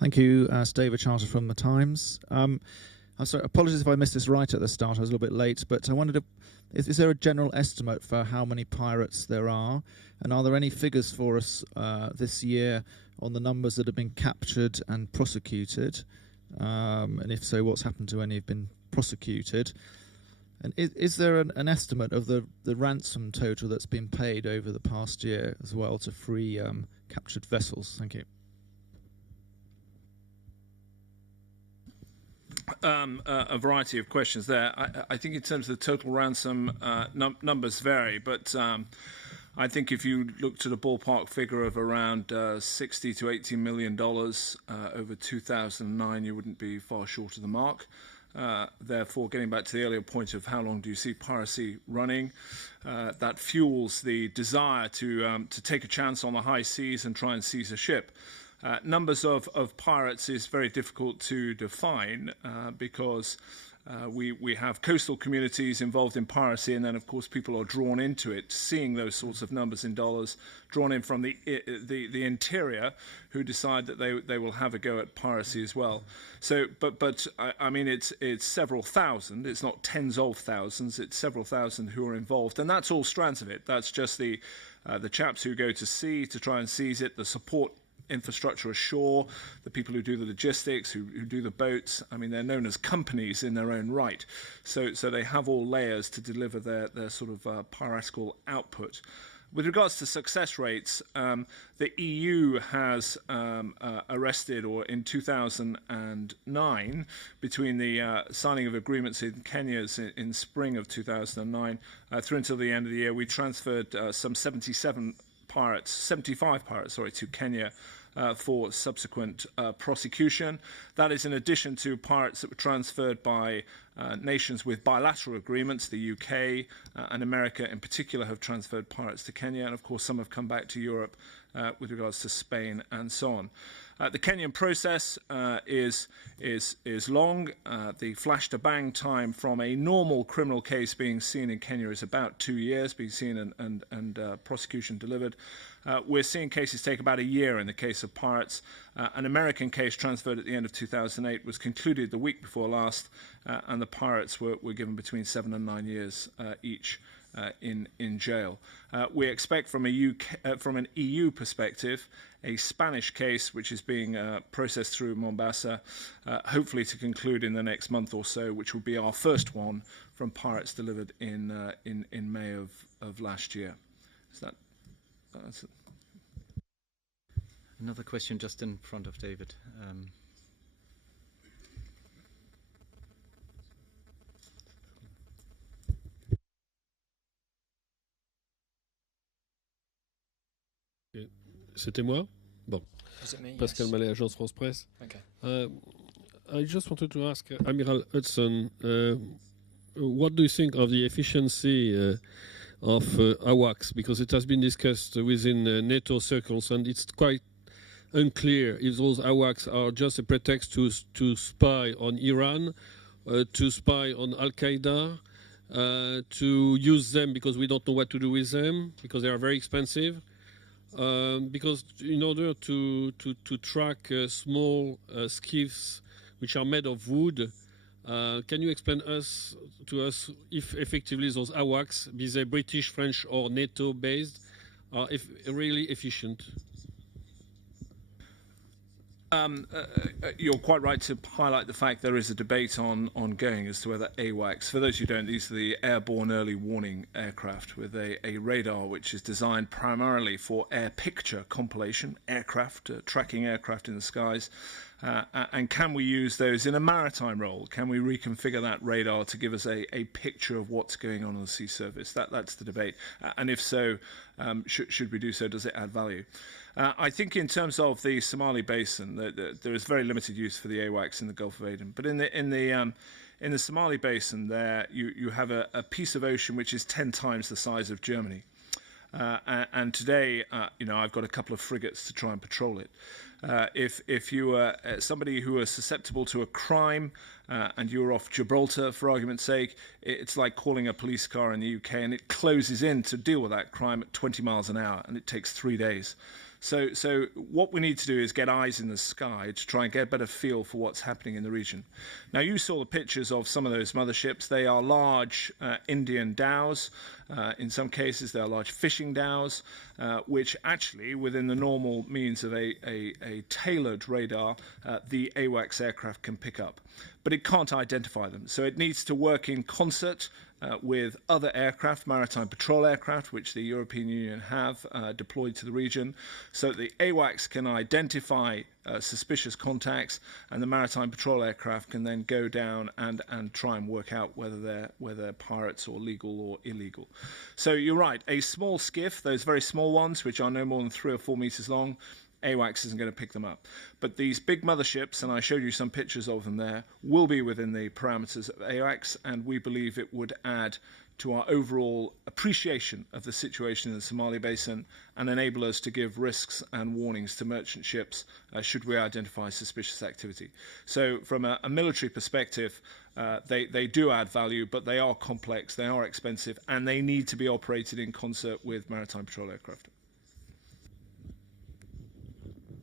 Thank you, David Charter from The Times. I'm sorry, apologies if I missed this right at the start. I was a little bit late, but I wondered, is there a general estimate for how many pirates there are? And are there any figures for us this year on the numbers that have been captured and prosecuted? And if so, what's happened to any who've been prosecuted? And is there an estimate of the ransom total that's been paid over the past year as well to free captured vessels? Thank you. A variety of questions there. I think in terms of the total ransom, numbers vary, but I think if you looked at a ballpark figure of around $60 to $80 million over 2009, you wouldn't be far short of the mark. Therefore, getting back to the earlier point of how long do you see piracy running, that fuels the desire to take a chance on the high seas and try and seize a ship. Numbers of pirates is very difficult to define because we have coastal communities involved in piracy, and then of course people are drawn into it, seeing those sorts of numbers in dollars, drawn in from the interior, who decide that they will have a go at piracy as well. So, but I mean it's several thousand. It's not tens of thousands. It's several thousand who are involved, and that's all strands of it. That's just the chaps who go to sea to try and seize it, the support infrastructure ashore, the people who do the logistics, who do the boats. I mean, they're known as companies in their own right. So they have all layers to deliver their sort of piratical output. With regards to success rates, the EU has arrested, or in 2009, between the signing of agreements in Kenya in spring of 2009 through until the end of the year, we transferred some 75 pirates, to Kenya for subsequent prosecution. That is in addition to pirates that were transferred by nations with bilateral agreements. The UK and America in particular have transferred pirates to Kenya, and of course some have come back to Europe with regards to Spain and so on. The Kenyan process is long. The flash to bang time from a normal criminal case being seen in Kenya is about 2 years, being seen and prosecution delivered. We're seeing cases take about a year in the case of pirates. An American case transferred at the end of 2008 was concluded the week before last, and the pirates were given between 7 and 9 years each in jail. We expect from an EU perspective, a Spanish case which is being processed through Mombasa, hopefully to conclude in the next month or so, which will be our first one from pirates delivered in May of last year. Is that? That's it. Another question just in front of David. C'était moi? Bon. Pascal Mallet, Agence France Presse. Okay. I just wanted to ask Admiral Hudson, what do you think of the efficiency of AWACS? Because it has been discussed within NATO circles, and it's quite unclear if those AWACS are just a pretext to spy on Iran, to spy on Al-Qaeda, to use them because we don't know what to do with them, because they are very expensive. Because in order to track small skiffs which are made of wood, can you explain to us if effectively those AWACS, be they British, French or NATO based, are really efficient? You're quite right to highlight the fact there is a debate ongoing as to whether AWACS, for those who don't, these are the airborne early warning aircraft with a radar which is designed primarily for air picture compilation, aircraft, tracking aircraft in the skies. And can we use those in a maritime role? Can we reconfigure that radar to give us a picture of what's going on the sea surface? That's the debate. And if so, should we do so? Does it add value? I think in terms of the Somali basin, there is very limited use for the AWACS in the Gulf of Aden. But in the Somali basin, there you have a piece of ocean which is 10 times the size of Germany. And today, I've got a couple of frigates to try and patrol it. If you are somebody who is susceptible to a crime and you're off Gibraltar, for argument's sake, it's like calling a police car in the UK and it closes in to deal with that crime at 20 miles an hour and it takes 3 days. So what we need to do is get eyes in the sky to try and get a better feel for what's happening in the region. Now, you saw the pictures of some of those motherships. They are large Indian dhows. In some cases, they are large fishing dhows, which actually, within the normal means of a tailored radar, the AWACS aircraft can pick up. But it can't identify them. So it needs to work in concert with other aircraft, maritime patrol aircraft, which the European Union have deployed to the region, so that the AWACS can identify suspicious contacts, and the maritime patrol aircraft can then go down and try and work out whether they're pirates or legal or illegal. So you're right, a small skiff, those very small ones, which are no more than 3 or 4 meters long, AWACS isn't going to pick them up. But these big motherships, and I showed you some pictures of them there, will be within the parameters of AWACS, and we believe it would add to our overall appreciation of the situation in the Somali Basin and enable us to give risks and warnings to merchant ships should we identify suspicious activity. So from a military perspective, they do add value, but they are complex, they are expensive, and they need to be operated in concert with maritime patrol aircraft.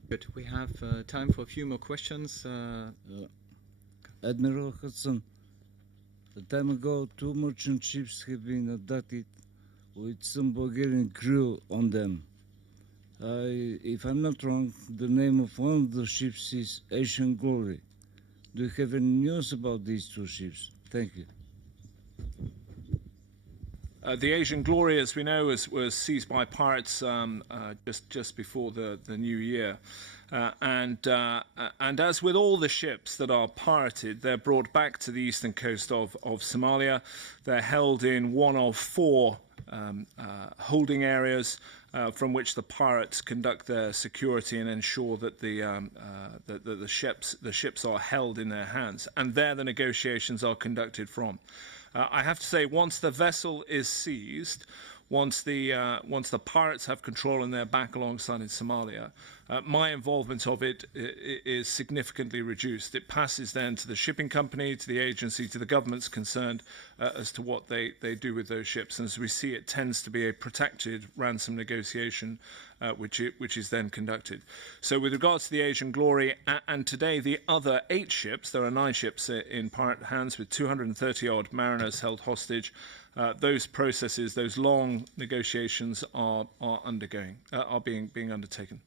Good. We have time for a few more questions. Admiral Hudson, a time ago, 2 merchant ships have been abducted with some Bulgarian crew on them. If I'm not wrong, the name of one of the ships is Asian Glory. Do you have any news about these 2 ships? Thank you. The Asian Glory, as we know, was seized by pirates just before the new year. And as with all the ships that are pirated, they're brought back to the eastern coast of Somalia. They're held in one of 4 holding areas from which the pirates conduct their security and ensure that the ships are held in their hands. And there the negotiations are conducted from. I have to say, once the vessel is seized, once the pirates have control and they're back alongside in Somalia, my involvement of it is significantly reduced. It passes then to the shipping company, to the agency, to the governments concerned as to what they do with those ships. And as we see, it tends to be a protected ransom negotiation which is then conducted. So with regards to the Asian Glory, and today the other 8 ships, there are 9 ships in pirate hands with 230-odd mariners held hostage. Those processes, those long negotiations are being undertaken.